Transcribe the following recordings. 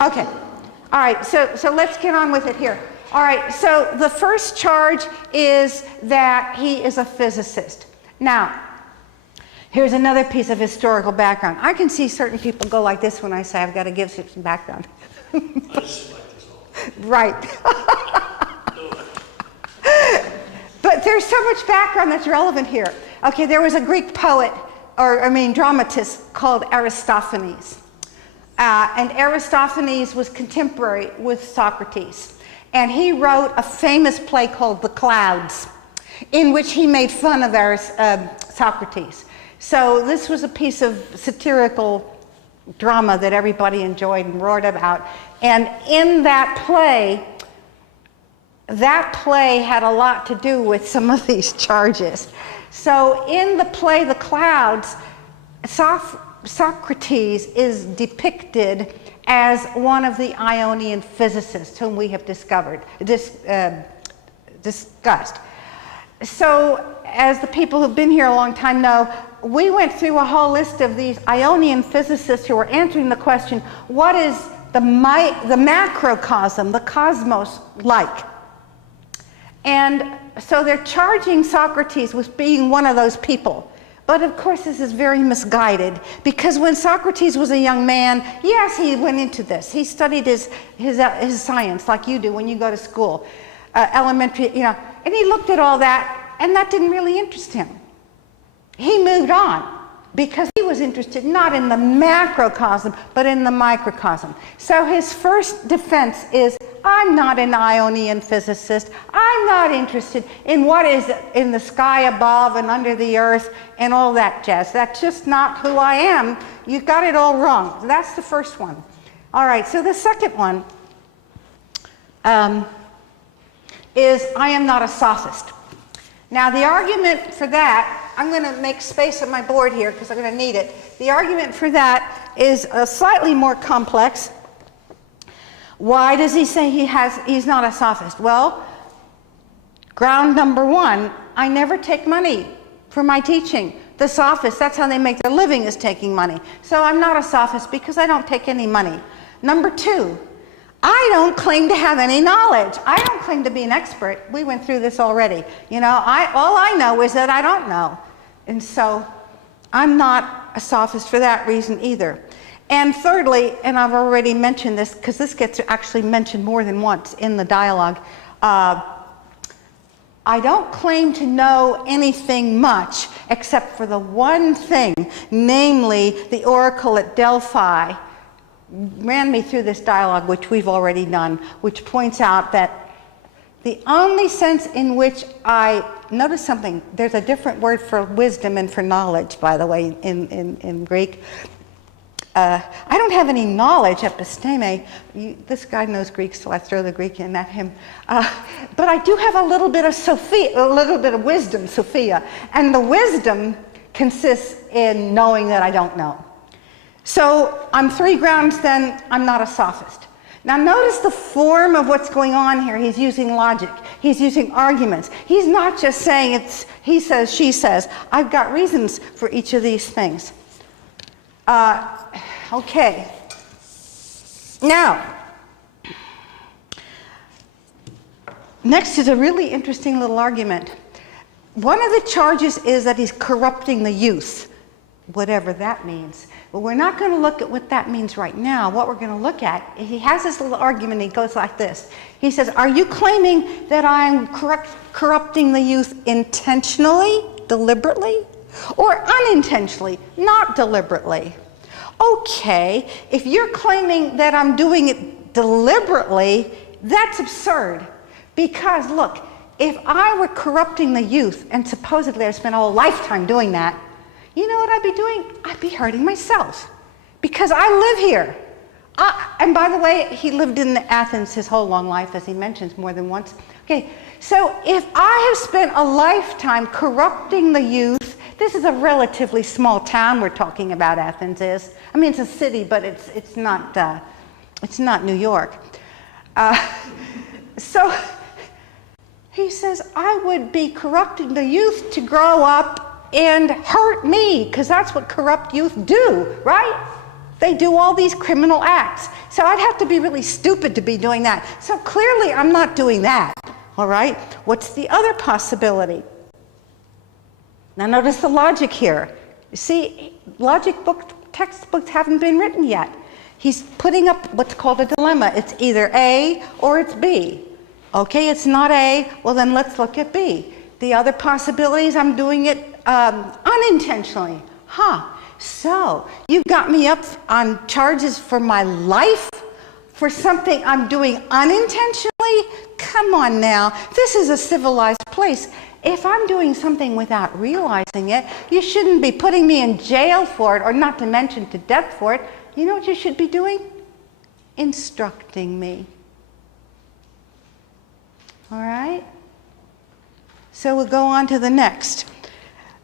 Okay. All right, so let's get on with it here. All right, so the first charge is that he is a physicist. Now, here's another piece of historical background. I can see certain people go like this when I say I've got to give some background. I just like this all. Right. But there's so much background that's relevant here. Okay, there was a Greek poet, dramatist called Aristophanes. And Aristophanes was contemporary with Socrates. And he wrote a famous play called The Clouds, in which he made fun of Socrates. So this was a piece of satirical drama that everybody enjoyed and roared about. And in that play had a lot to do with some of these charges. So in the play The Clouds, Socrates is depicted as one of the Ionian physicists whom we have discussed. So, as the people who've been here a long time know, we went through a whole list of these Ionian physicists who were answering the question, what is the macrocosm, the cosmos, like? And so they're charging Socrates with being one of those people. But of course this is very misguided, because when Socrates was a young man, yes, he went into this. He studied his science like you do when you go to school, elementary, and he looked at all that, and that didn't really interest him. He moved on because he was interested not in the macrocosm, but in the microcosm. So his first defense is, I'm not an Ionian physicist. I'm not interested in what is in the sky above and under the earth and all that jazz. That's just not who I am. You've got it all wrong. That's the first one. All right, so the second one is, I am not a sophist. Now the argument for that, I'm going to make space on my board here because I'm going to need it. The argument for that is slightly more complex. Why does he say he's not a sophist? Well, ground number one, I never take money for my teaching. The sophists, that's how they make their living, is taking money. So I'm not a sophist because I don't take any money. Number two, I don't claim to have any knowledge. I don't claim to be an expert. We went through this already. All I know is that I don't know. And so I'm not a sophist for that reason either. And thirdly, and I've already mentioned this because this gets actually mentioned more than once in the dialogue, I don't claim to know anything much except for the one thing, namely the oracle at Delphi ran me through this dialogue, which we've already done, which points out that the only sense in which notice something, there's a different word for wisdom and for knowledge, by the way, in Greek. I don't have any knowledge, episteme. This guy knows Greek, so I throw the Greek in at him. But I do have a little bit of Sophia, a little bit of wisdom, Sophia. And the wisdom consists in knowing that I don't know. So on 3 grounds then, I'm not a sophist. Now notice the form of what's going on here. He's using logic. He's using arguments. He's not just saying it's he says, she says. I've got reasons for each of these things. Okay. Now, next is a really interesting little argument. One of the charges is that he's corrupting the youth, whatever that means. But we're not going to look at what that means right now. What we're going to look at, he has this little argument, he goes like this. He says, are you claiming that I'm corrupting the youth intentionally, deliberately, or unintentionally, not deliberately? Okay, if you're claiming that I'm doing it deliberately, that's absurd. Because look, if I were corrupting the youth, and supposedly I spent a whole lifetime doing that, you know what I'd be doing? I'd be hurting myself. Because I live here. And by the way, he lived in Athens his whole long life, as he mentions more than once. Okay, so if I have spent a lifetime corrupting the youth, this is a relatively small town we're talking about, Athens is. I mean, it's a city, but it's not New York. So he says, I would be corrupting the youth to grow up and hurt me, because that's what corrupt youth do, right? They do all these criminal acts. So I'd have to be really stupid to be doing that. So clearly I'm not doing that, all right? What's the other possibility? Now notice the logic here. You see, textbooks haven't been written yet. He's putting up what's called a dilemma. It's either A or it's B. Okay, it's not A, well then let's look at B. The other possibilities, I'm doing it unintentionally. So you got me up on charges for my life for something I'm doing unintentionally? Come on now, this is a civilized place. If I'm doing something without realizing it, you shouldn't be putting me in jail for it, or not to mention to death for it. You know what you should be doing? Instructing me. All right? So we'll go on to the next.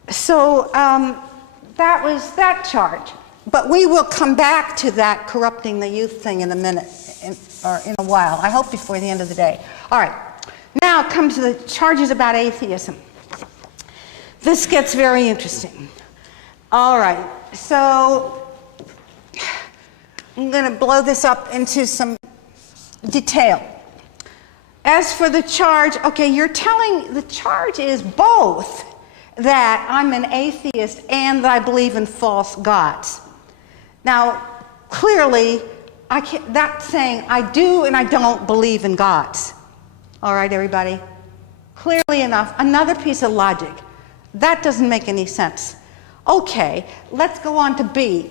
So that was that charge. But we will come back to that corrupting the youth thing in a minute, or in a while. I hope before the end of the day. All right. Now comes the charges about atheism. This gets very interesting. All right. So I'm going to blow this up into some detail. As for the charge, okay, the charge is both that I'm an atheist and that I believe in false gods. Now, clearly, that's saying I do and I don't believe in gods. All right, everybody? Clearly enough, another piece of logic. That doesn't make any sense. Okay, let's go on to B.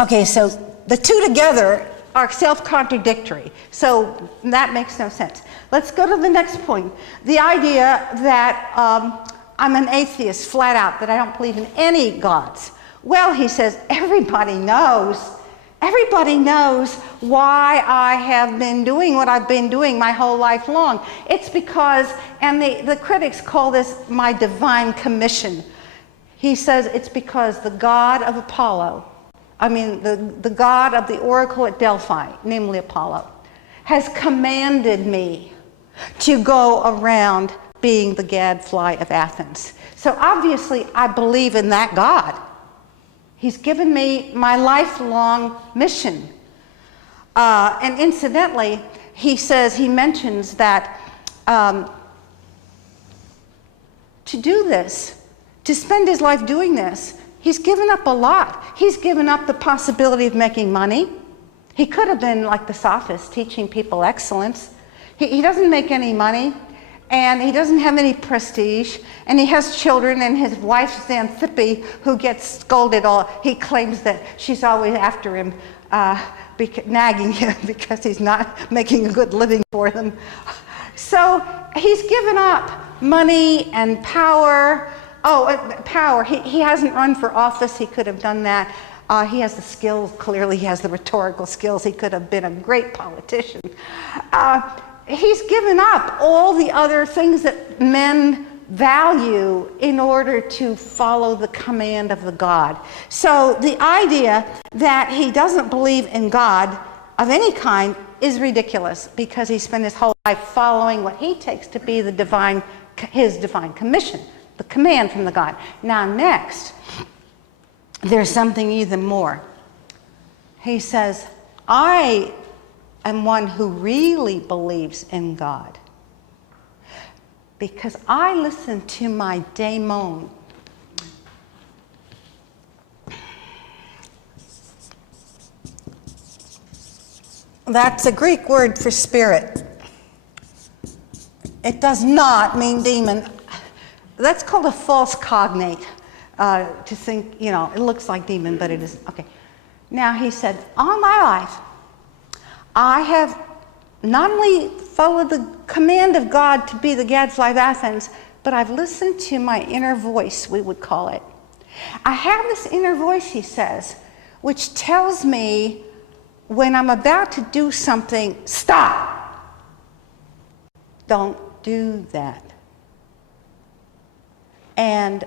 Okay, so the two together are self-contradictory, so that makes no sense. Let's go to the next point. The idea that I'm an atheist, flat out, that I don't believe in any gods. Well, he says, everybody knows why I have been doing what I've been doing my whole life long. It's because, and the critics call this my divine commission. He says it's because the god of Apollo, the god of the oracle at Delphi, namely Apollo, has commanded me to go around being the gadfly of Athens. So obviously I believe in that God. He's given me my lifelong mission. And incidentally, he mentions that to do this, to spend his life doing this, he's given up a lot. He's given up the possibility of making money. He could have been like the sophists, teaching people excellence. He doesn't make any money, and he doesn't have any prestige, and he has children, and his wife, Xanthippe, who gets scolded all. He claims that she's always after him, nagging him because he's not making a good living for them. So he's given up money and power. Power. He hasn't run for office. He could have done that. He has the skills. Clearly, he has the rhetorical skills. He could have been a great politician. He's given up all the other things that men value in order to follow the command of the God. So the idea that he doesn't believe in God of any kind is ridiculous, because he spent his whole life following what he takes to be his divine commission, the command from the God. Now next, there's something even more. He says, I am one who really believes in God, because I listen to my daemon. That's a Greek word for spirit. It does not mean demon. That's called a false cognate, to think, it looks like demon, but it isn't. Okay. Now he said, all my life, I have not only followed the command of God to be the gadfly of Athens, but I've listened to my inner voice, we would call it. I have this inner voice, he says, which tells me when I'm about to do something, stop. Don't do that. And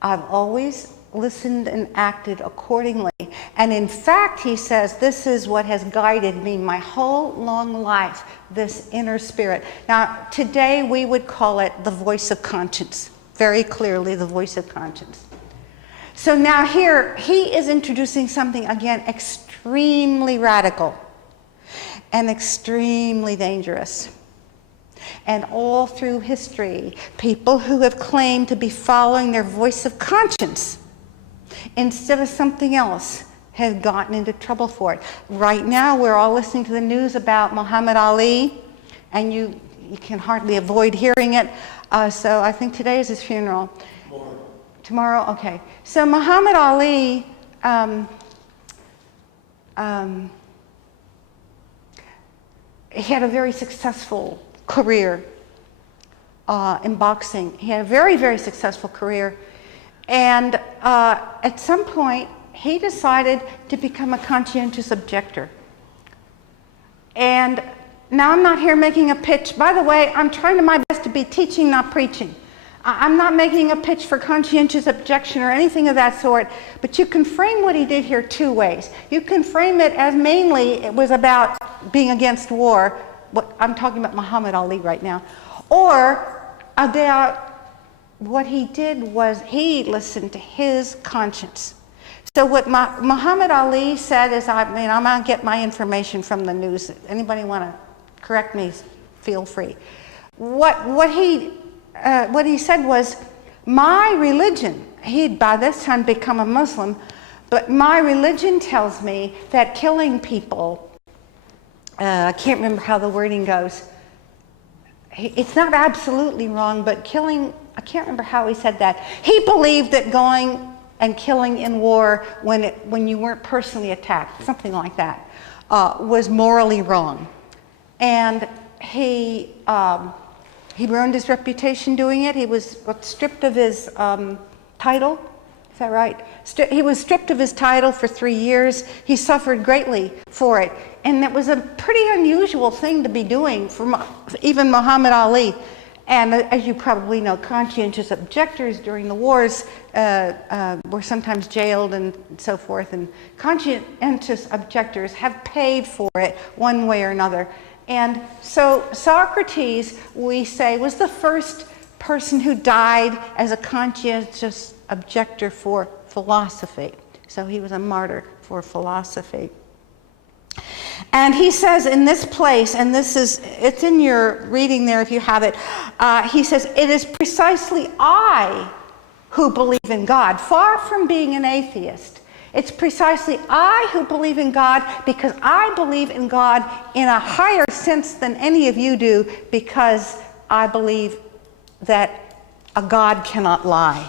I've always listened and acted accordingly. And in fact, he says, this is what has guided me my whole long life, this inner spirit. Now, today we would call it the voice of conscience, very clearly the voice of conscience. So now here, he is introducing something, again, extremely radical and extremely dangerous. And all through history, people who have claimed to be following their voice of conscience instead of something else have gotten into trouble for it. Right now, we're all listening to the news about Muhammad Ali, and you can hardly avoid hearing it. So I think today is his funeral. Tomorrow? Okay. So Muhammad Ali he had a very successful career in boxing. He had a very, very successful career. And at some point, he decided to become a conscientious objector. And now I'm not here making a pitch. By the way, I'm trying my best to be teaching, not preaching. I'm not making a pitch for conscientious objection or anything of that sort, but you can frame what he did here two ways. You can frame it as mainly it was about being against war. I'm talking about Muhammad Ali right now. Or about what he did was he listened to his conscience. So what Muhammad Ali said is, I'm going to get my information from the news. Anybody want to correct me, feel free. What he said was, my religion, he'd by this time become a Muslim, but my religion tells me that killing people, I can't remember how the wording goes, it's not absolutely wrong, but killing, I can't remember how he said that. He believed that going and killing in war when you weren't personally attacked, something like that, was morally wrong. And he ruined his reputation doing it. He was stripped of his title. Is that right? He was stripped of his title for 3 years. He suffered greatly for it. And it was a pretty unusual thing to be doing for even Muhammad Ali. And as you probably know, conscientious objectors during the wars were sometimes jailed and so forth. And conscientious objectors have paid for it one way or another. And so Socrates, we say, was the first person who died as a conscientious objector for philosophy. So he was a martyr for philosophy. And he says in this place, and it's in your reading there if you have it, he says, it is precisely I who believe in God, far from being an atheist. It's precisely I who believe in God because I believe in God in a higher sense than any of you do, because I believe that a God cannot lie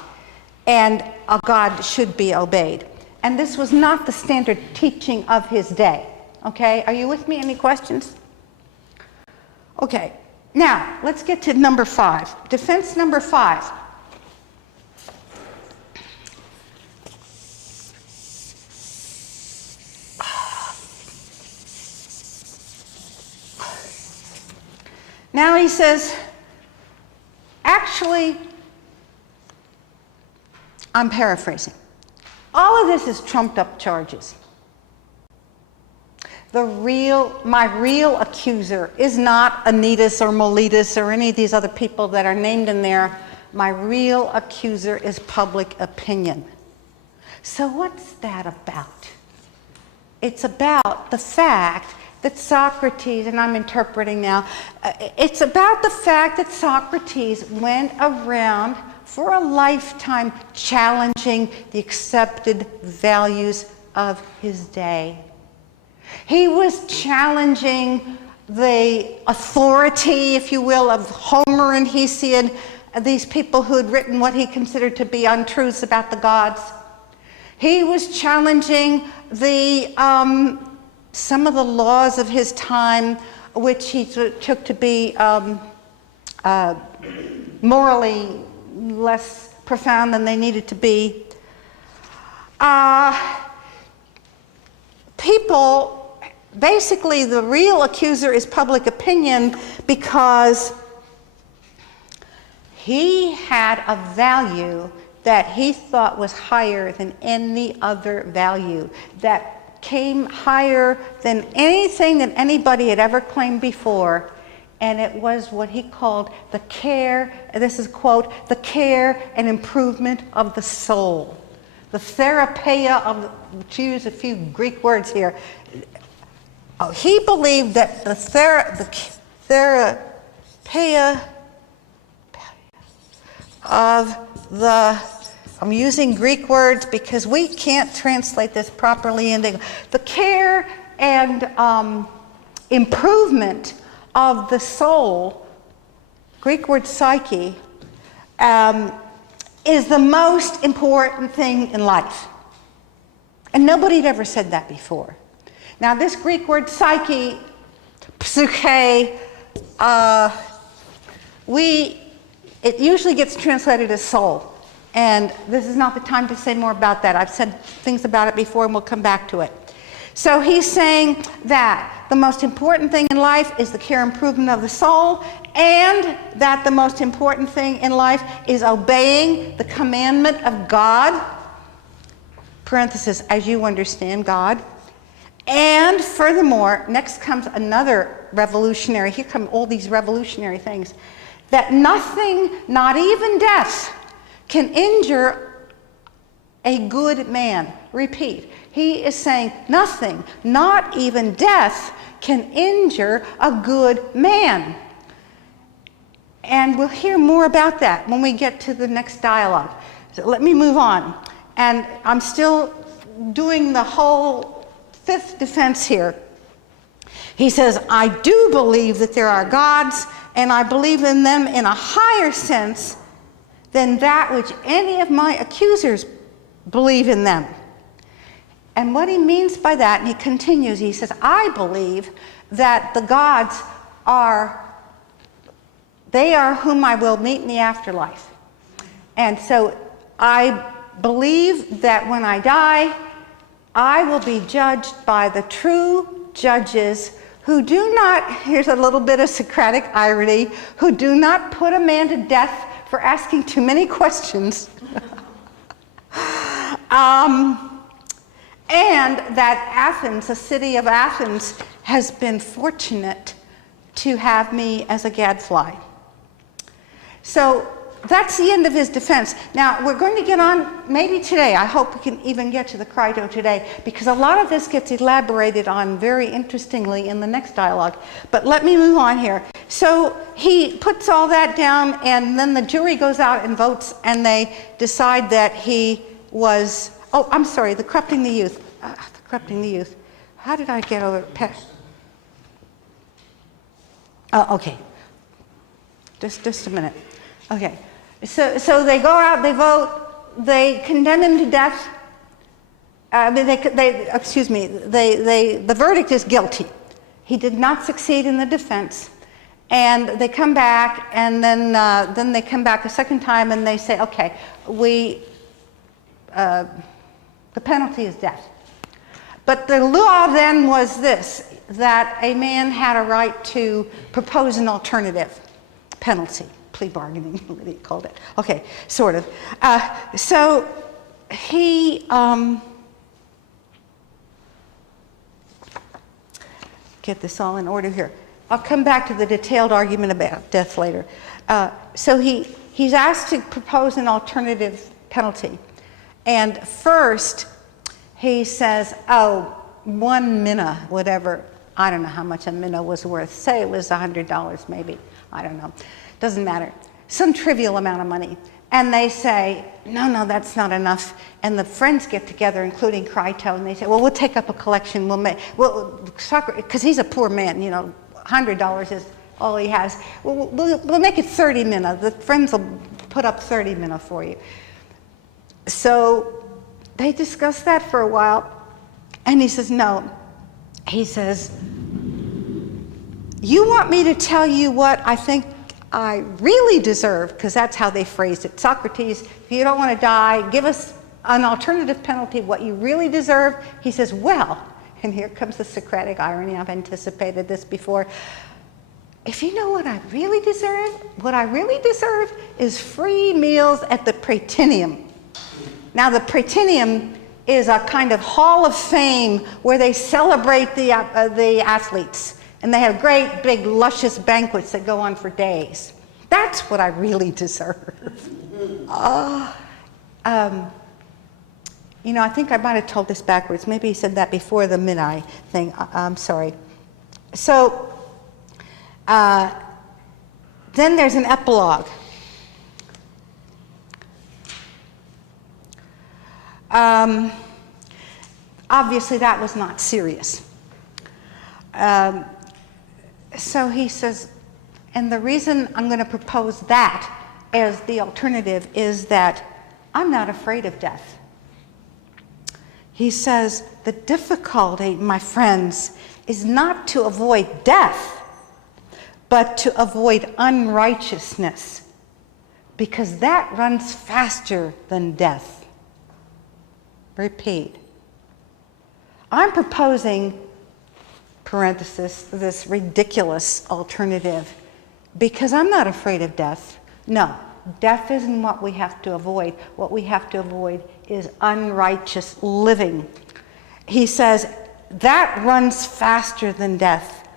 and a God should be obeyed. And this was not the standard teaching of his day. Okay, are you with me? Any questions? Okay, now let's get to number 5. Defense number 5. Now he says, actually, I'm paraphrasing. All of this is trumped up charges. My real accuser is not Anytus or Miletus or any of these other people that are named in there. My real accuser is public opinion. So what's that about? It's about the fact that Socrates, and I'm interpreting now, it's about the fact that Socrates went around for a lifetime challenging the accepted values of his day. He was challenging the authority, if you will, of Homer and Hesiod, these people who had written what he considered to be untruths about the gods. He was challenging some of the laws of his time, which he took to be morally less profound than they needed to be. Basically, the real accuser is public opinion because he had a value that he thought was higher than any other value, that came higher than anything that anybody had ever claimed before. And it was what he called the care, this is a quote, the care and improvement of the soul. the therapeia of, to use a few Greek words here. Oh, he believed that the therapeia of the, I'm using Greek words because we can't translate this properly into the care and improvement of the soul, Greek word psyche, is the most important thing in life. And nobody had ever said that before. Now this Greek word psyche, psyche, it usually gets translated as soul. And this is not the time to say more about that. I've said things about it before and we'll come back to it. So he's saying that the most important thing in life is the care and improvement of the soul, and that the most important thing in life is obeying the commandment of God, parenthesis, as you understand God. And furthermore, next comes another revolutionary, here come all these revolutionary things, that nothing, not even death, can injure a good man. Repeat, he is saying nothing, not even death, can injure a good man. And we'll hear more about that when we get to the next dialogue. So let me move on. And I'm still doing the whole fifth defense here. He says, I do believe that there are gods, and I believe in them in a higher sense than that which any of my accusers believe in them. And what he means by that, and he continues, he says, I believe that the gods they are whom I will meet in the afterlife. And so I believe that when I die, I will be judged by the true judges who do not, here's a little bit of Socratic irony, who do not put a man to death for asking too many questions. And that Athens, the city of Athens, has been fortunate to have me as a gadfly. So that's the end of his defense. Now, we're going to get on, maybe today, I hope we can even get to the Crito today, because a lot of this gets elaborated on very interestingly in the next dialogue. But let me move on here. So he puts all that down, and then the jury goes out and votes, and they decide that he was, oh, I'm sorry, the corrupting the youth. The corrupting the youth. How did I get over it? Oh, okay. Just a minute. Okay. So they go out, they vote, they condemn him to death. The verdict is guilty. He did not succeed in the defense. And they come back, and then they come back a second time, and they say, okay, the penalty is death. But the law then was this, that a man had a right to propose an alternative penalty. Plea bargaining, what do you call it? Okay, sort of. So he, get this all in order here. I'll come back to the detailed argument about death later. So he's asked to propose an alternative penalty. And first, he says, oh, 1 mina, whatever. I don't know how much a mina was worth. Say it was $100 maybe. I don't know. Doesn't matter. Some trivial amount of money. And they say, no, that's not enough. And the friends get together, including Crito, and they say, well, we'll take up a collection. Because he's a poor man, you know, $100 is all he has. We'll make it 30 mina. The friends will put up 30 mina for you. So they discuss that for a while. And he says, no. He says, you want me to tell you what I think I really deserve, because that's how they phrased it. Socrates, if you don't want to die, give us an alternative penalty, what you really deserve. He says, well, and here comes the Socratic irony, I've anticipated this before. If you know what I really deserve is free meals at the Prytaneum. Now the Prytaneum is a kind of hall of fame where they celebrate the athletes. And they have great, big, luscious banquets that go on for days. That's what You know, I think I might have told this backwards. Maybe he said that before the mid-eye thing. I'm sorry. So then there's an epilogue. Obviously, that was not serious. So he says, and the reason I'm going to propose that as the alternative is that I'm not afraid of death. He says, the difficulty, my friends, is not to avoid death, but to avoid unrighteousness, because that runs faster than death. Repeat. I'm proposing, parenthesis, this ridiculous alternative because I'm not afraid of death. No, death isn't what we have to avoid. What we have to avoid is unrighteous living. He says that runs faster than death.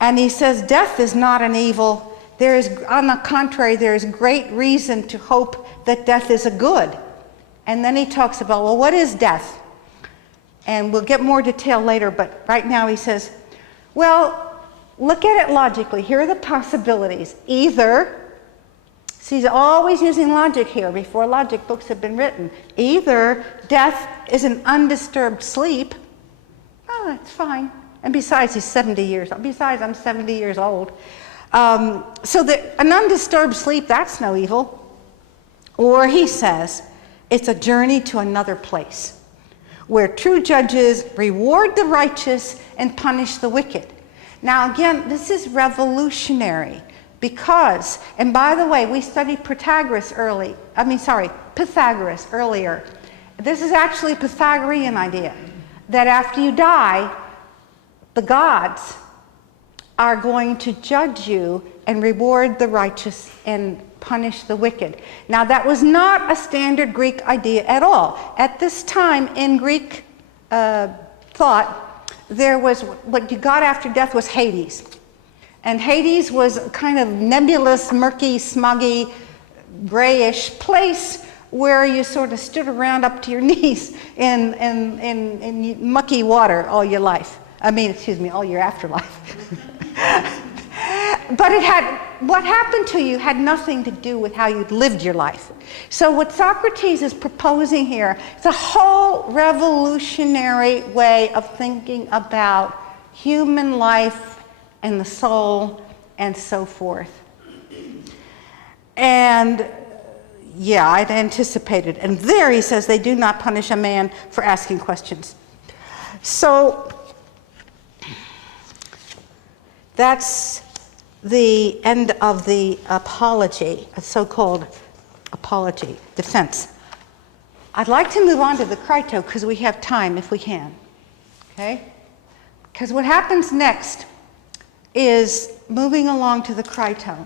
And he says death is not an evil. There is, on the contrary, there is great reason to hope that death is a good. And then he talks about, well, what is death? And we'll get more detail later, but right now he says, well, look at it logically. Here are the possibilities. Either, see, he's always using logic here before logic books have been written. Either death is an undisturbed sleep. Oh, that's fine. And besides, he's 70 years old. Besides, I'm 70 years old. So an undisturbed sleep, that's no evil. Or he says, it's a journey to another place, where true judges reward the righteous and punish the wicked. Now again, this is revolutionary because, and by the way, we studied Pythagoras earlier. This is actually a Pythagorean idea, that after you die, the gods are going to judge you and reward the righteous and punish the wicked. Now that was not a standard Greek idea at all. At this time in Greek thought, there was what you got after death was Hades. And Hades was a kind of nebulous, murky, smoggy, grayish place where you sort of stood around up to your knees in mucky water all your life. All your afterlife. But what happened to you had nothing to do with how you'd lived your life. So what Socrates is proposing here is a whole revolutionary way of thinking about human life and the soul and so forth. And yeah, I'd anticipated. And there he says they do not punish a man for asking questions. So that's the end of the apology, a so-called apology, defense. I'd like to move on to the Crito because we have time if we can, okay? Because what happens next is moving along to the Crito.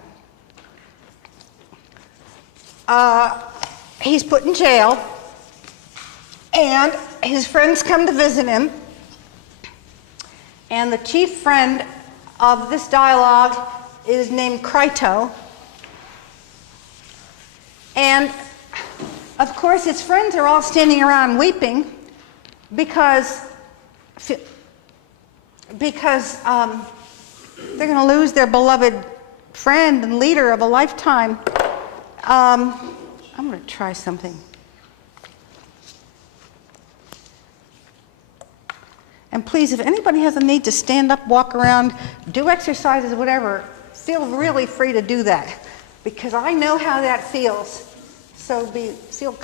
He's put in jail and his friends come to visit him, and the chief friend of this dialogue is named Crito. And of course his friends are all standing around weeping because they're going to lose their beloved friend and leader of a lifetime. I'm going to try something. And please, if anybody has a need to stand up, walk around, do exercises, whatever, feel really free to do that, because I know how that feels. So feel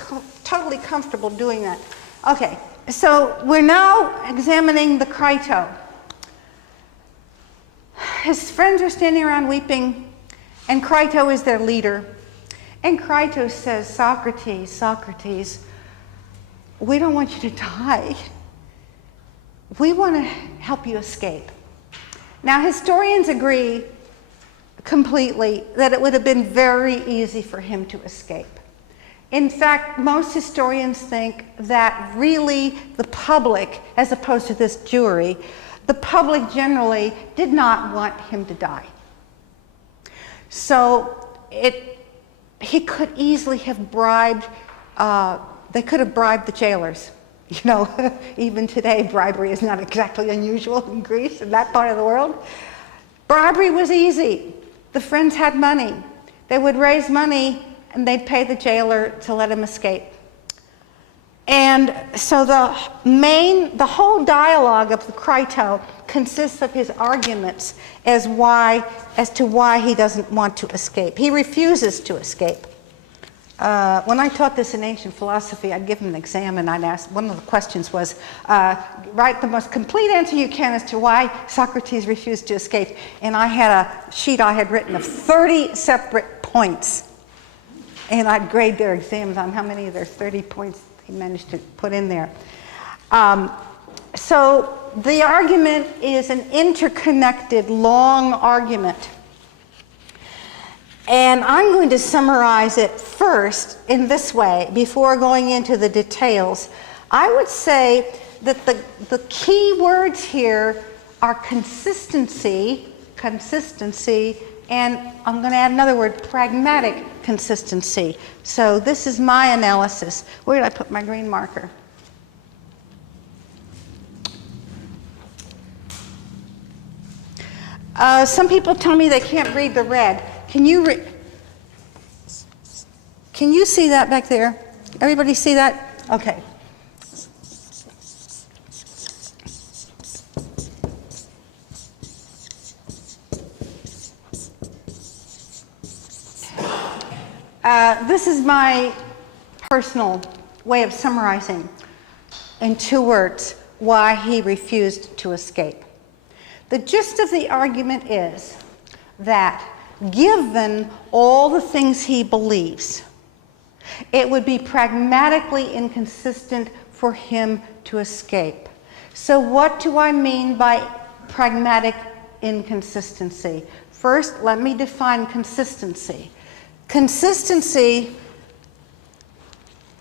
totally comfortable doing that. Okay, so we're now examining the Crito. His friends are standing around weeping, and Crito is their leader. And Crito says, Socrates, we don't want you to die. We want to help you escape. Now, historians agree completely that it would have been very easy for him to escape. In fact, most historians think that really the public, as opposed to this jury, the public generally did not want him to die. So he could easily have bribed, they could have bribed the jailers You know, even today, bribery is not exactly unusual in Greece, in that part of the world. Bribery was easy. The friends had money. They would raise money and they'd pay the jailer to let him escape. And so the whole dialogue of the Crito consists of his arguments as to why he doesn't want to escape. He refuses to escape. When I taught this in ancient philosophy, I'd give him an exam and I'd ask, one of the questions was, write the most complete answer you can as to why Socrates refused to escape. And I had a sheet I had written of 30 separate points. And I'd grade their exams on how many of their 30 points they managed to put in there. So the argument is an interconnected, long argument. And I'm going to summarize it first in this way, before going into the details. I would say that the key words here are consistency, and I'm going to add another word, pragmatic consistency. So this is my analysis. Where did I put my green marker? Some people tell me they can't read the red. Can you see that back there? Everybody see that? Okay. This is my personal way of summarizing in 2 words why he refused to escape. The gist of the argument is that given all the things he believes, it would be pragmatically inconsistent for him to escape. So what do I mean by pragmatic inconsistency? First, let me define consistency. Consistency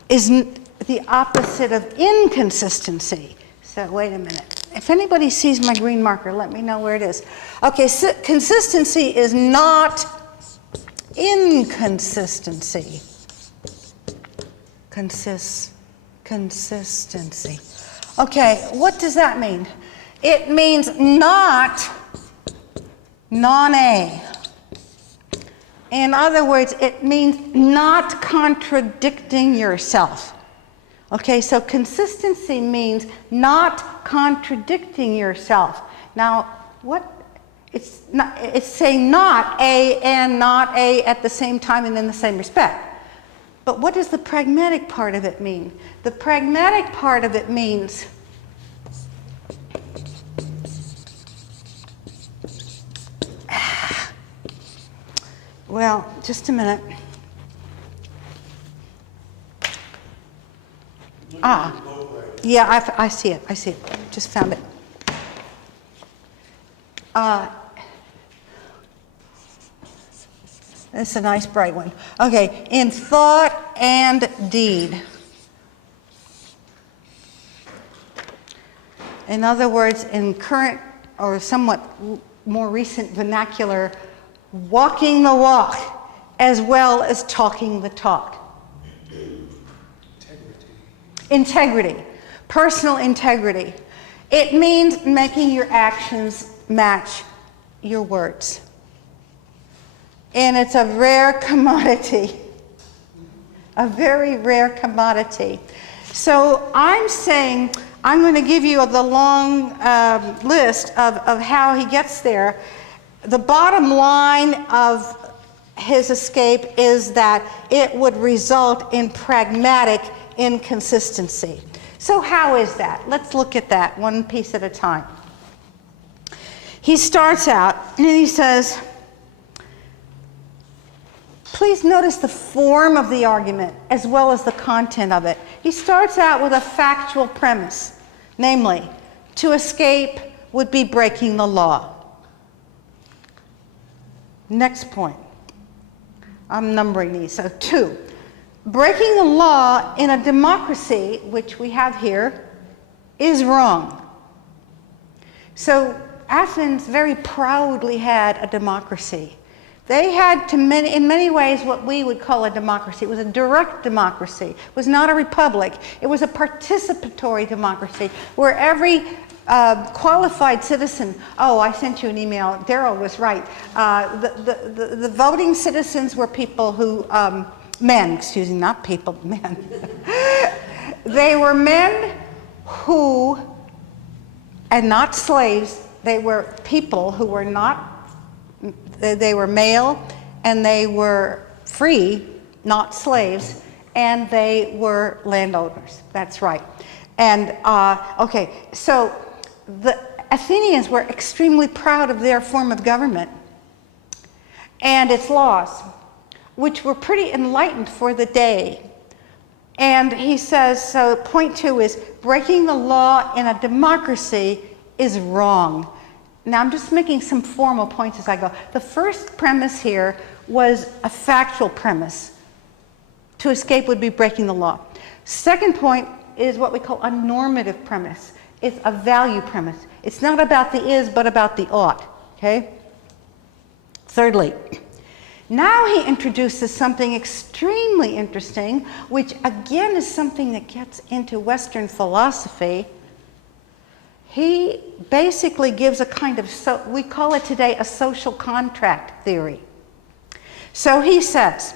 is the opposite of inconsistency. So wait a minute. If anybody sees my green marker, let me know where it is. Okay, so consistency is not inconsistency. Consistency. Okay, what does that mean? It means not non-A. In other words, it means not contradicting yourself. Okay, so consistency means not contradicting yourself. Now, it's saying not A and not A at the same time and in the same respect. But what does the pragmatic part of it mean? The pragmatic part of it means well, just a minute. Yeah, I see it. Just found it. It's a nice bright one. Okay, in thought and deed. In other words, in current or somewhat more recent vernacular, walking the walk as well as talking the talk. Integrity. Personal integrity. It means making your actions match your words. And it's a rare commodity. A very rare commodity. So I'm saying, I'm going to give you the long list of how he gets there. The bottom line of his escape is that it would result in pragmatic inconsistency. So how is that? Let's look at that one piece at a time. He starts out and he says, please notice the form of the argument as well as the content of it. He starts out with a factual premise, namely, to escape would be breaking the law. Next point. I'm numbering these. So 2. Breaking the law in a democracy, which we have here, is wrong. So Athens very proudly had a democracy. They had in many ways what we would call a democracy. It was a direct democracy. It was not a republic. It was a participatory democracy where every qualified citizen, oh, I sent you an email, Daryl was right. The voting citizens were people who, men, excuse me, not people, men. They were men who, and not slaves, they were people who were not, they were male and they were free, not slaves, and they were landowners. That's right. And, okay, so the Athenians were extremely proud of their form of government and its laws, which were pretty enlightened for the day. And he says, so point 2 is, breaking the law in a democracy is wrong. Now I'm just making some formal points as I go. The first premise here was a factual premise. To escape would be breaking the law. Second point is what we call a normative premise. It's a value premise. It's not about the is, but about the ought, okay? Thirdly, now he introduces something extremely interesting, which again is something that gets into Western philosophy. He basically gives a kind of, we call it today a social contract theory. So he says,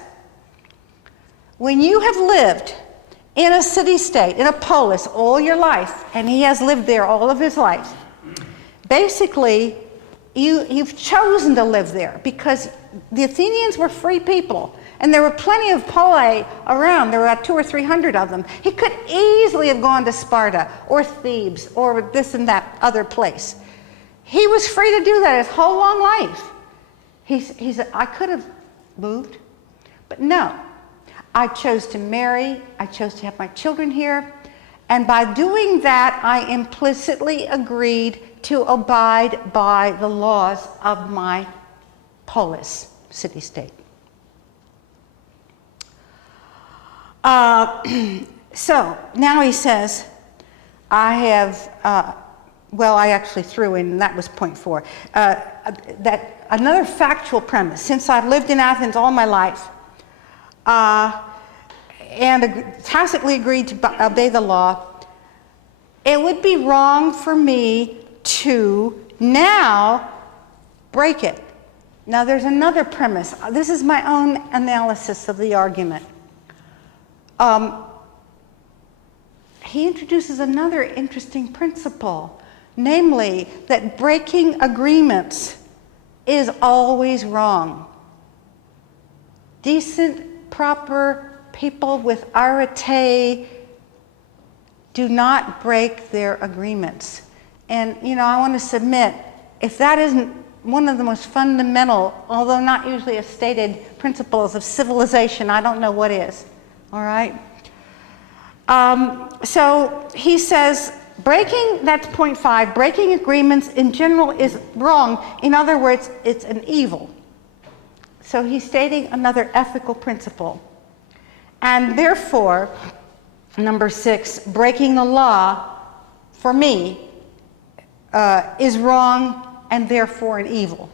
when you have lived in a city-state, in a polis all your life, and he has lived there all of his life, basically you've chosen to live there because the Athenians were free people. And there were plenty of poli around. There were about 200 or 300 of them. He could easily have gone to Sparta or Thebes or this and that other place. He was free to do that his whole long life. He said, I could have moved, but no. I chose to marry. I chose to have my children here. And by doing that, I implicitly agreed to abide by the laws of my polis, city-state. So now he says, I have, well, I actually threw in, and that was point 4, that another factual premise, since I've lived in Athens all my life, and tacitly agreed to obey the law, it would be wrong for me to now break it. Now there's another premise. This is my own analysis of the argument. He introduces another interesting principle, namely that breaking agreements is always wrong. Decent, proper people with arete do not break their agreements. And, you know, I want to submit, if that isn't one of the most fundamental, although not usually as stated, principles of civilization, I don't know what is. All right? So he says, that's point 5, breaking agreements in general is wrong. In other words, it's an evil. So he's stating another ethical principle. And therefore, number 6, breaking the law, for me, is wrong and therefore an evil.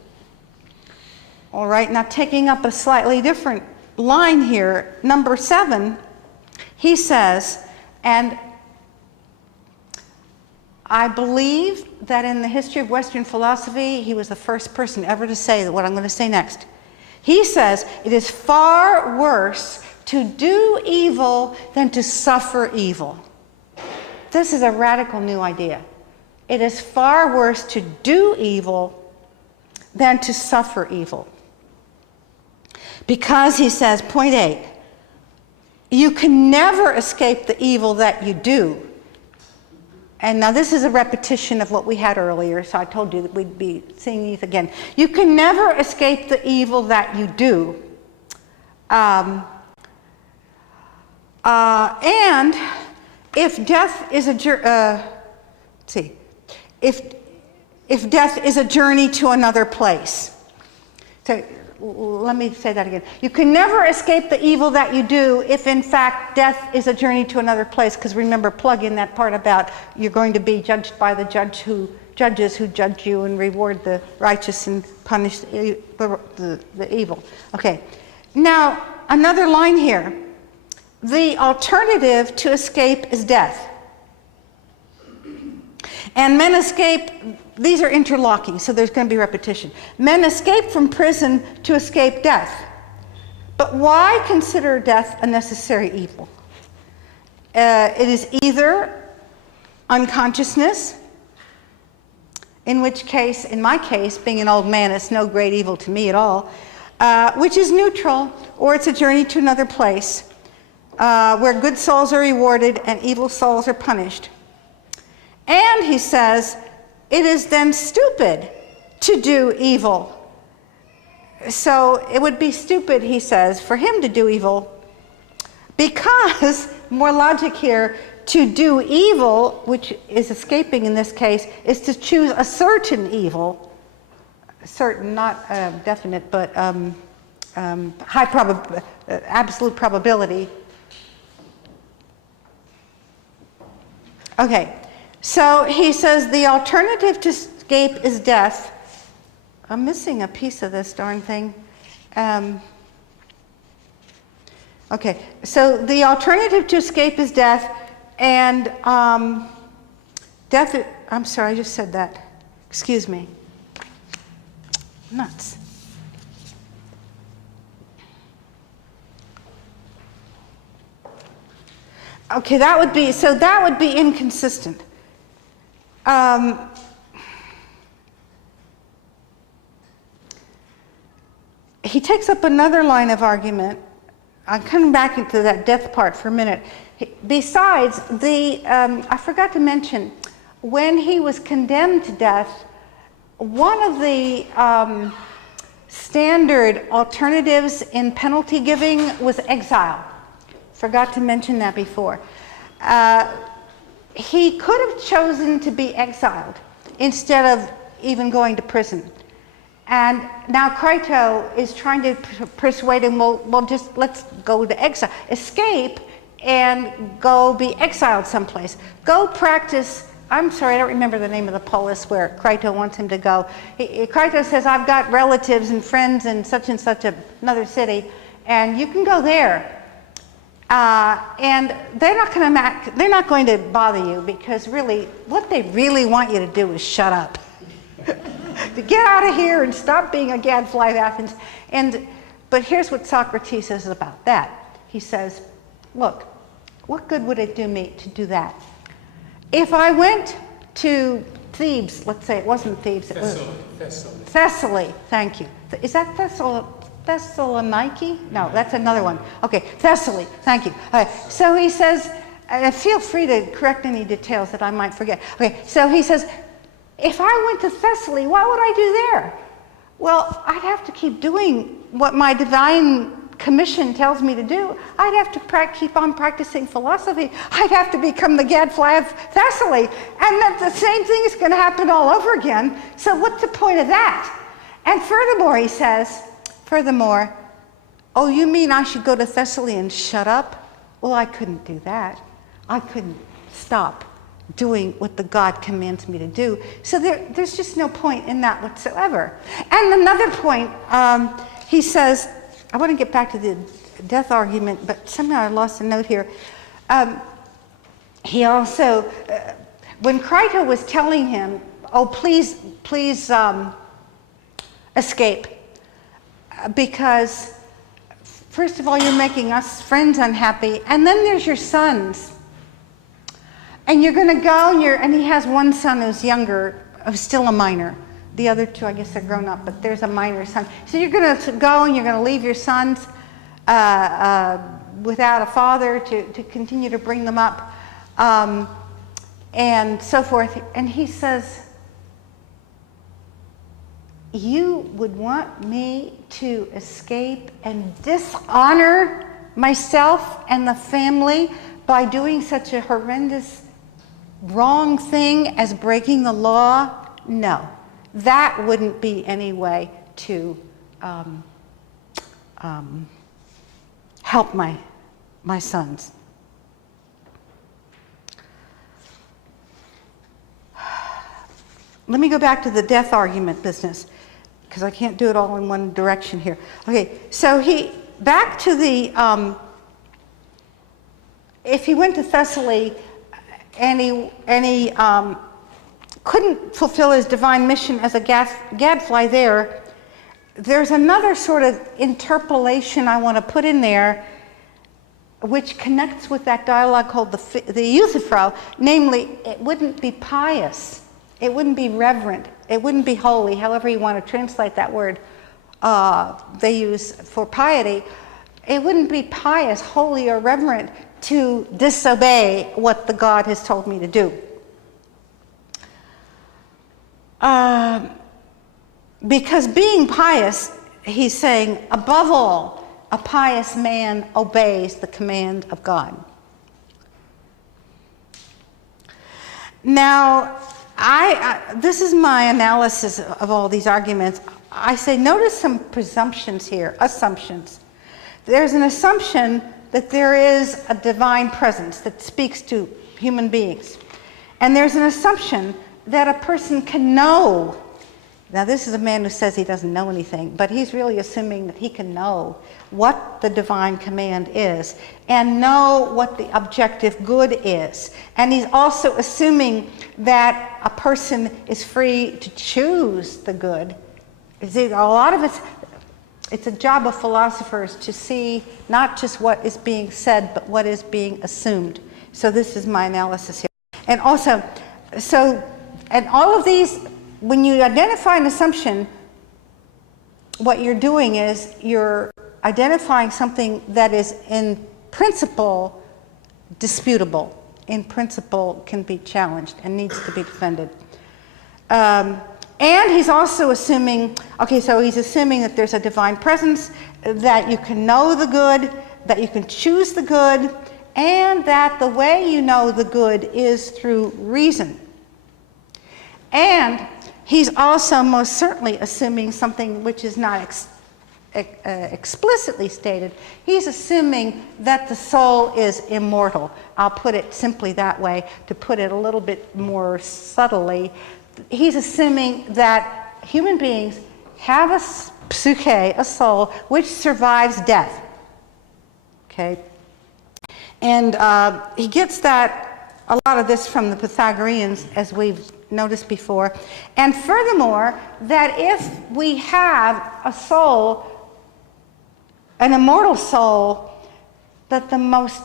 All right, now taking up a slightly different line here, number 7, he says, and I believe that in the history of Western philosophy, he was the first person ever to say what I'm going to say next. He says, it is far worse to do evil than to suffer evil. This is a radical new idea. It is far worse to do evil than to suffer evil. Because he says, point 8, you can never escape the evil that you do. And now this is a repetition of what we had earlier, so I told you that we'd be seeing these again. You can never escape the evil that you do. And if death is if death is a journey to another place. So let me say that again. You can never escape the evil that you do if in fact death is a journey to another place, because remember, plug in that part about you're going to be judged by the judge who judges who judge you and reward the righteous and punish the evil. Okay, now another line here. The alternative to escape is death. And men escape, these are interlocking, so there's going to be repetition. Men escape from prison to escape death. But why consider death a necessary evil? It is either unconsciousness, in which case, in my case, being an old man, it's no great evil to me at all, which is neutral, or it's a journey to another place where good souls are rewarded and evil souls are punished. And he says, it is then stupid to do evil. So it would be stupid, he says, for him to do evil because, more logic here, to do evil, which is escaping in this case, is to choose a certain evil, certain, not definite, but absolute probability. Okay, so he says the alternative to escape is death. I'm missing a piece of this darn thing. Okay, so the alternative to escape is death, and death, I'm sorry, I just said that. Excuse me. Nuts. Okay, that would be inconsistent. He takes up another line of argument. I'm coming back into that death part for a minute. Besides, I forgot to mention, when he was condemned to death, one of the standard alternatives in penalty giving was exile. Forgot to mention that before. He could have chosen to be exiled instead of even going to prison. And now Crito is trying to persuade him, well, just let's go to exile. Escape and go be exiled someplace. Go practice, I'm sorry, I don't remember the name of the polis where Crito wants him to go. Crito says, I've got relatives and friends in such and such another city, and you can go there. And they're not going to bother you, because really, what they really want you to do is shut up. To get out of here and stop being a gadfly of Athens. But here's what Socrates says about that. He says, look, what good would it do me to do that? If I went to Thebes, let's say it wasn't Thebes, it was Thessaly, thank you. Is that Thessaloniki? No, that's another one. Okay, Thessaly, thank you. Okay, so he says, feel free to correct any details that I might forget. Okay, so he says, if I went to Thessaly, what would I do there? Well, I'd have to keep doing what my divine commission tells me to do. I'd have to keep on practicing philosophy. I'd have to become the gadfly of Thessaly. And then the same thing is going to happen all over again. So what's the point of that? And furthermore, he says, oh, you mean I should go to Thessaly and shut up? Well, I couldn't do that. I couldn't stop doing what the God commands me to do. So there's just no point in that whatsoever. And another point, he says, I want to get back to the death argument, but somehow I lost a note here. He also, when Crito was telling him, oh, please escape, because first of all, you're making us friends unhappy, and then there's your sons. And you're going to go, and he has one son who's younger, who's still a minor. The other two, I guess, are grown up, but there's a minor son. So you're going to go and you're going to leave your sons without a father to continue to bring them up, and so forth. And he says, you would want me to escape and dishonor myself and the family by doing such a horrendous wrong thing as breaking the law? No, that wouldn't be any way to help my sons. let me go back to the death argument business, because I can't do it all in one direction here. Okay, so back to the, if he went to Thessaly and he couldn't fulfill his divine mission as a gadfly there, there's another sort of interpolation I want to put in there, which connects with that dialogue called the Euthyphro, namely, it wouldn't be pious, it wouldn't be reverent, it wouldn't be holy, however you want to translate that word they use for piety. It wouldn't be pious, holy, or reverent to disobey what the God has told me to do. Because being pious, he's saying, above all, a pious man obeys the command of God. Now, this is my analysis of all these arguments. I say, notice some presumptions here, assumptions. There's an assumption that there is a divine presence that speaks to human beings. And there's an assumption that a person can know. Now, this is a man who says he doesn't know anything, but he's really assuming that he can know what the divine command is and know what the objective good is. And he's also assuming that a person is free to choose the good. A lot of it's a job of philosophers to see not just what is being said, but what is being assumed. So this is my analysis here. And also, and all of these, when you identify an assumption, what you're doing is you're identifying something that is in principle disputable, in principle can be challenged and needs to be defended. And he's also assuming, okay, so he's assuming that there's a divine presence, that you can know the good, that you can choose the good, and that the way you know the good is through reason. And he's also most certainly assuming something which is not explicitly stated. He's assuming that the soul is immortal. I'll put it simply that way, to put it a little bit more subtly. He's assuming that human beings have a psyche, a soul, which survives death. Okay? And he gets a lot of this from the Pythagoreans, as we've noticed before. And furthermore, that if we have a soul, an immortal soul, that the most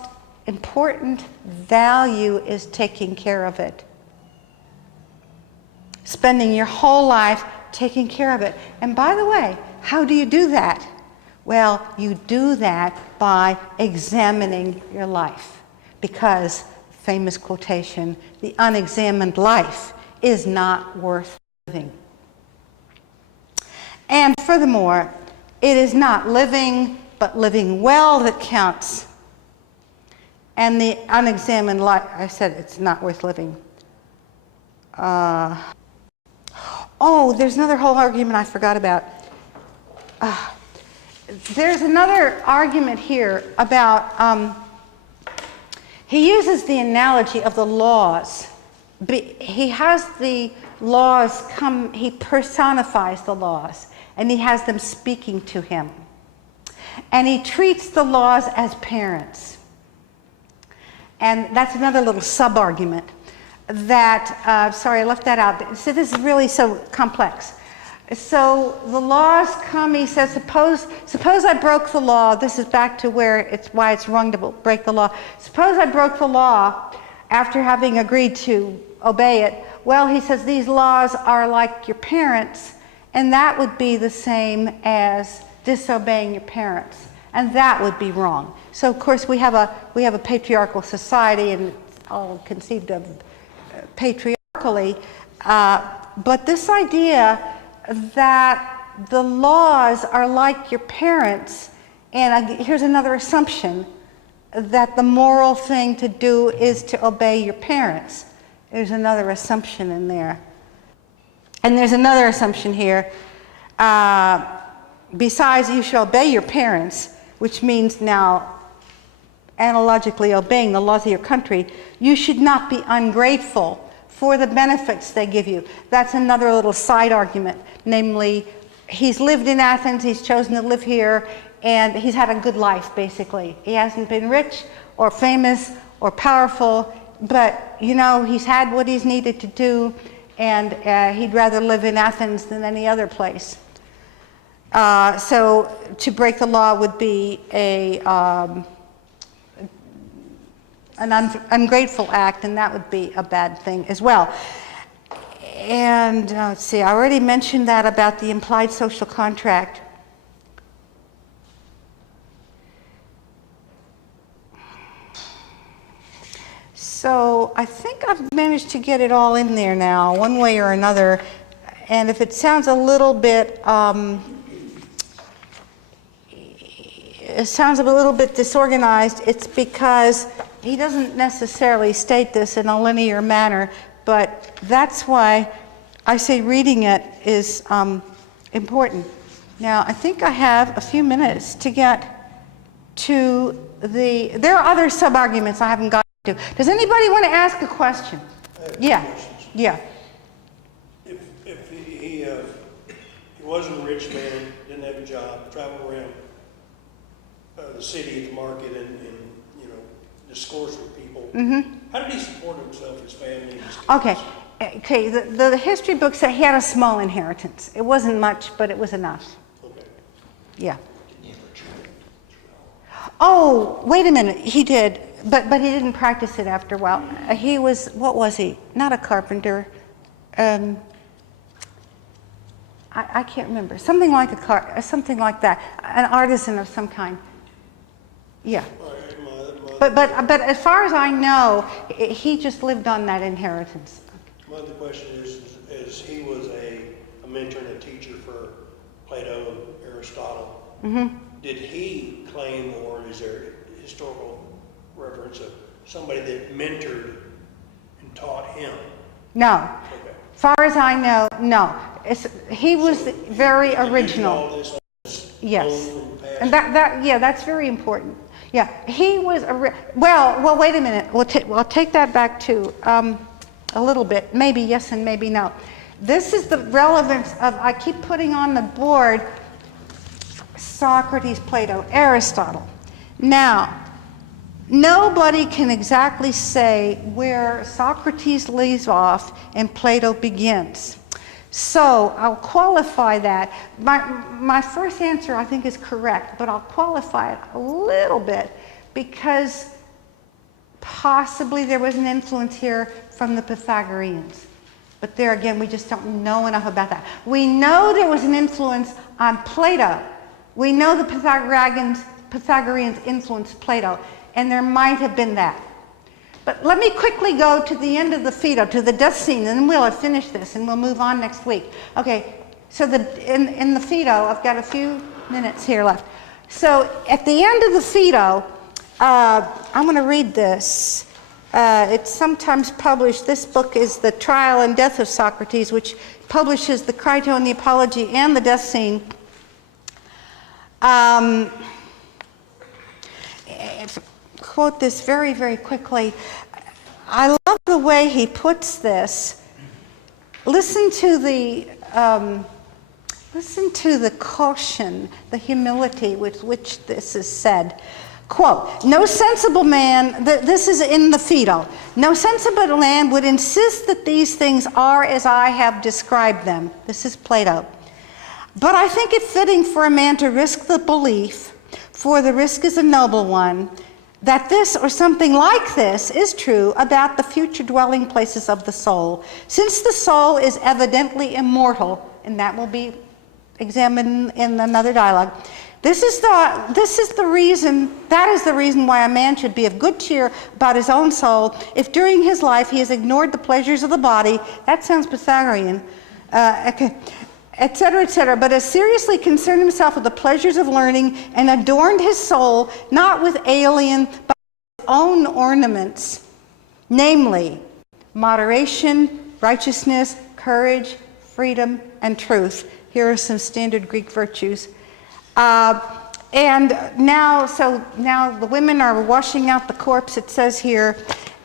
important value is taking care of it. Spending your whole life taking care of it. And by the way, how do you do that? Well, you do that by examining your life. Because, famous quotation, the unexamined life is not worth living. And furthermore, it is not living, but living well that counts. And the unexamined life, I said it's not worth living. There's another whole argument I forgot about. There's another argument here about, he uses the analogy of the laws. He has the laws come, he personifies the laws, and he has them speaking to him. And he treats the laws as parents. And that's another little sub-argument that, sorry, I left that out. So this is really so complex. So the laws come, he says, suppose I broke the law. This is back to why it's wrong to break the law. Suppose I broke the law after having agreed to obey it. Well, he says, these laws are like your parents, and that would be the same as disobeying your parents, and that would be wrong. So of course we have a patriarchal society, and it's all conceived of patriarchally, but this idea that the laws are like your parents, and here's another assumption, that the moral thing to do is to obey your parents. There's another assumption in there. And there's another assumption here. Besides, you shall obey your parents, which means now, analogically obeying the laws of your country, you should not be ungrateful for the benefits they give you. That's another little side argument, namely, he's lived in Athens, he's chosen to live here, and he's had a good life, basically. He hasn't been rich or famous or powerful, but, you know, he's had what he's needed to do, and he'd rather live in Athens than any other place. So to break the law would be an ungrateful act, and that would be a bad thing as well. And let's see, I already mentioned that about the implied social contract. So I think I've managed to get it all in there now, one way or another. And if it sounds a little bit, disorganized, it's because he doesn't necessarily state this in a linear manner, but that's why I say reading it is important. Now, I think I have a few minutes to get to there are other sub-arguments I haven't got to. Does anybody want to ask a question? Yeah, yeah. If he wasn't a rich man, didn't have a job, traveled around the city at the market and you know, discourse with people, how did he support himself, his family, his kids? Okay, the history book said he had a small inheritance. It wasn't much, but it was enough. Okay. Yeah. Oh, wait a minute, he did, but he didn't practice it after a while. He was, what was he? Not a carpenter. I can't remember. Something like something like that. An artisan of some kind. Yeah. But as far as I know, he just lived on that inheritance. My other question is he was a mentor and a teacher for Plato and Aristotle. Did he claim, or is there historical reference of somebody that mentored and taught him? No. Okay. Far as I know, no. He was very original. All this on his Yes. own from the past? And that's very important. Yeah, he was well, wait a minute. We'll take that back to a little bit. Maybe yes and maybe no. This is the relevance of, I keep putting on the board Socrates, Plato, Aristotle. Now, nobody can exactly say where Socrates leaves off and Plato begins. So I'll qualify that. My first answer, I think, is correct, but I'll qualify it a little bit because possibly there was an influence here from the Pythagoreans. But there again, we just don't know enough about that. We know there was an influence on Plato. We know the Pythagoreans influenced Plato, and there might have been that. But let me quickly go to the end of the Phaedo, to the death scene, and then we'll have finished this, and we'll move on next week. Okay, so in the Phaedo, I've got a few minutes here left. So at the end of the Phaedo, I'm going to read this. It's sometimes published. This book is The Trial and Death of Socrates, which publishes the Crito and the Apology and the death scene. Quote this very, very quickly. I love the way he puts this. Listen to the caution, the humility with which this is said. Quote, no sensible man, this is in the Phaedo, no sensible man would insist that these things are as I have described them. This is Plato. But I think it fitting for a man to risk the belief, for the risk is a noble one, that this or something like this is true about the future dwelling places of the soul, since the soul is evidently immortal, and that will be examined in another dialogue. That is the reason why a man should be of good cheer about his own soul, if during his life he has ignored the pleasures of the body, that sounds Pythagorean, etc., but has seriously concerned himself with the pleasures of learning and adorned his soul not with alien but with his own ornaments, namely moderation, righteousness, courage, freedom, and truth. Here are some standard Greek virtues. And now the women are washing out the corpse, it says here,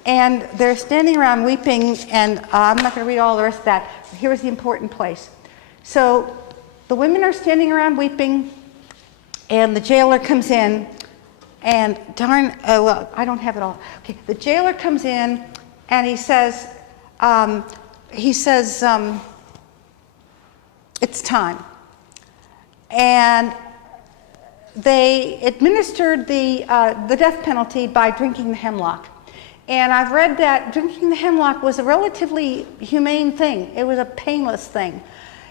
And they're standing around weeping, and I'm not going to read all the rest of that. Here's the important place. So the women are standing around weeping, and the jailer comes in, and well, I don't have it all. Okay, the jailer comes in, and he says, it's time. And they administered the death penalty by drinking the hemlock. And I've read that drinking the hemlock was a relatively humane thing. It was a painless thing.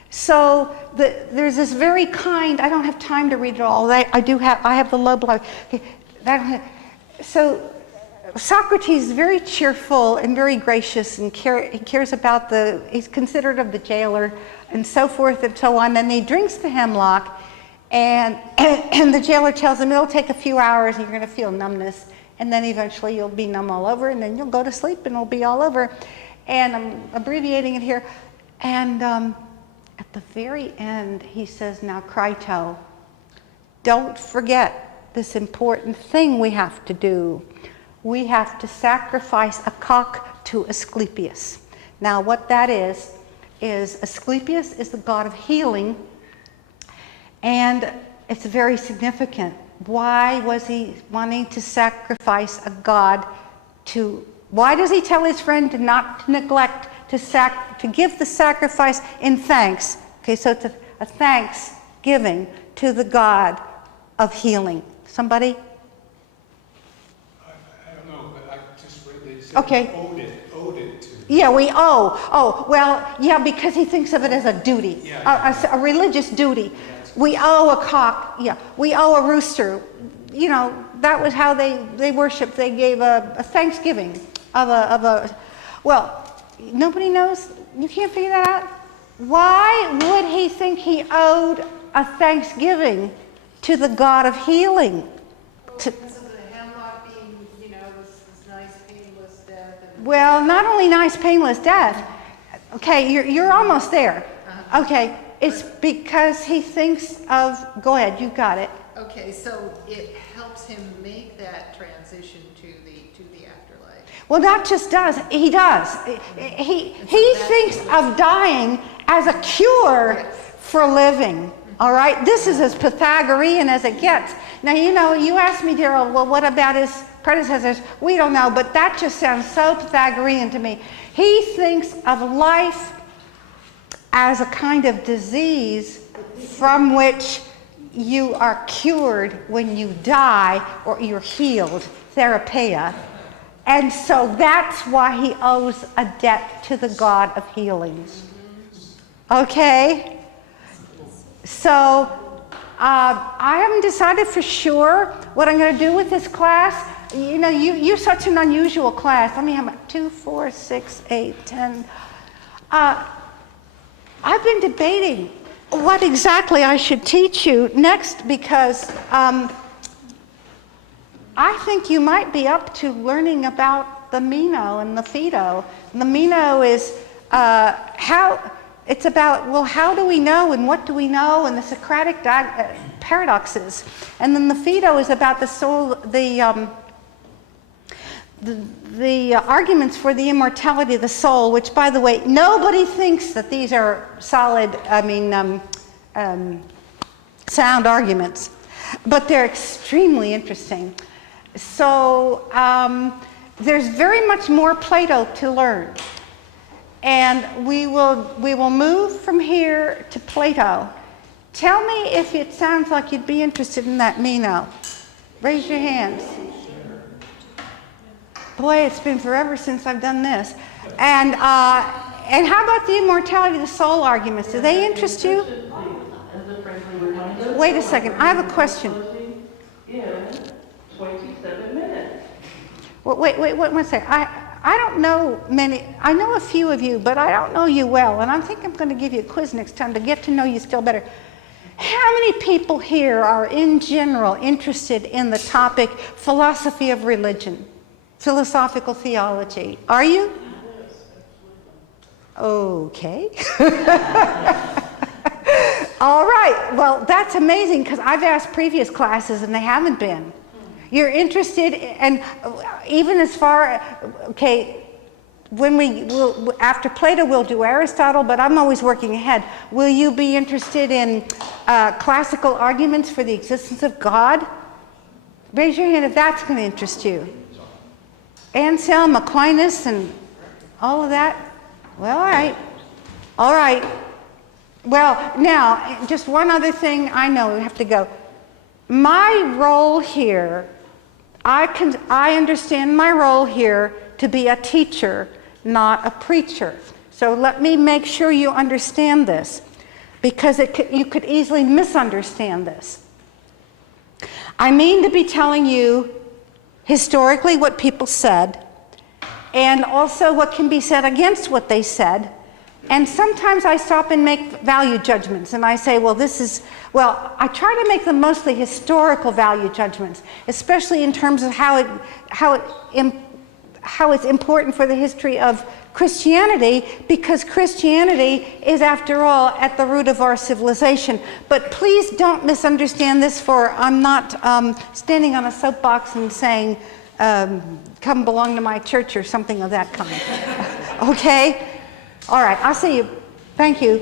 So there's this very kind, I don't have time to read it all. I have the low blood. Okay, so Socrates is very cheerful and very gracious, and he cares about he's considerate of the jailer and so forth and so on. And he drinks the hemlock, and the jailer tells him it'll take a few hours and you're going to feel numbness. And then eventually you'll be numb all over, and then you'll go to sleep and it'll be all over. And I'm abbreviating it here. And at the very end, he says, now, Crito, don't forget this important thing we have to do. We have to sacrifice a cock to Asclepius. Now, what that is Asclepius is the god of healing, and it's very significant. Why was he wanting to sacrifice a god why does he tell his friend to not neglect to give the sacrifice in thanks? Okay, so it's a thanksgiving to the god of healing. Somebody? I don't know, but I just read that it said Okay. owed it to. Yeah, we owe. Oh, well, yeah, because he thinks of it as a duty, a religious duty. We owe a cock, yeah. We owe a rooster. You know, that was how they worshiped. They gave a thanksgiving well, nobody knows? You can't figure that out? Why would he think he owed a thanksgiving to the god of healing? Because of the hemlock being, this nice painless death. Well, not only nice painless death. Okay, you're almost there. Okay, it's because he thinks of, go ahead, you got it. Okay, so it helps him make that transition to the afterlife. Well, not just does, he does. He thinks of dying as a cure for living. All right, this is as Pythagorean as it gets. Now, you asked me, Daryl, well, what about his predecessors? We don't know, but that just sounds so Pythagorean to me. He thinks of life as a kind of disease from which you are cured when you die, or you're healed, therapia. And so that's why he owes a debt to the god of healing. Okay? So I haven't decided for sure what I'm going to do with this class. You're such an unusual class. Let me have 2, 4, 6, 8, 10. I've been debating what exactly I should teach you next, because I think you might be up to learning about the Meno and the Phaedo. And the Meno is it's about, well, how do we know and what do we know, and the Socratic paradoxes. And then the Phaedo is about the soul, the arguments for the immortality of the soul, which, by the way, nobody thinks that these are solid, sound arguments, but they're extremely interesting. So there's very much more Plato to learn, and we will move from here to Plato. Tell me if it sounds like you'd be interested in that Meno. Raise your hands. Boy, it's been forever since I've done this. And how about the immortality of the soul arguments? Do they interest you? Wait a second, I have a question. In 27 minutes. Well, wait one second. I don't know many, I know a few of you, but I don't know you well, and I think I'm going to give you a quiz next time to get to know you still better. How many people here are in general interested in the topic philosophy of religion? Philosophical theology. Are you? Okay. All right. Well, that's amazing, because I've asked previous classes and they haven't been. You're interested, and even as far, okay, when after Plato, we'll do Aristotle, but I'm always working ahead. Will you be interested in classical arguments for the existence of God? Raise your hand if that's going to interest you. Anselm, Aquinas, and all of that? Well, all right. All right. Well, now, just one other thing. I know we have to go. My role here, I understand my role here to be a teacher, not a preacher. So let me make sure you understand this, because you could easily misunderstand this. I mean to be telling you historically what people said, and also what can be said against what they said. And sometimes I stop and make value judgments, and I say, I try to make them mostly historical value judgments, especially in terms of how it's important for the history of Christianity, because Christianity is, after all, at the root of our civilization. But please don't misunderstand this, for I'm not standing on a soapbox and saying, come belong to my church or something of that kind. Okay? All right, I'll see you. Thank you.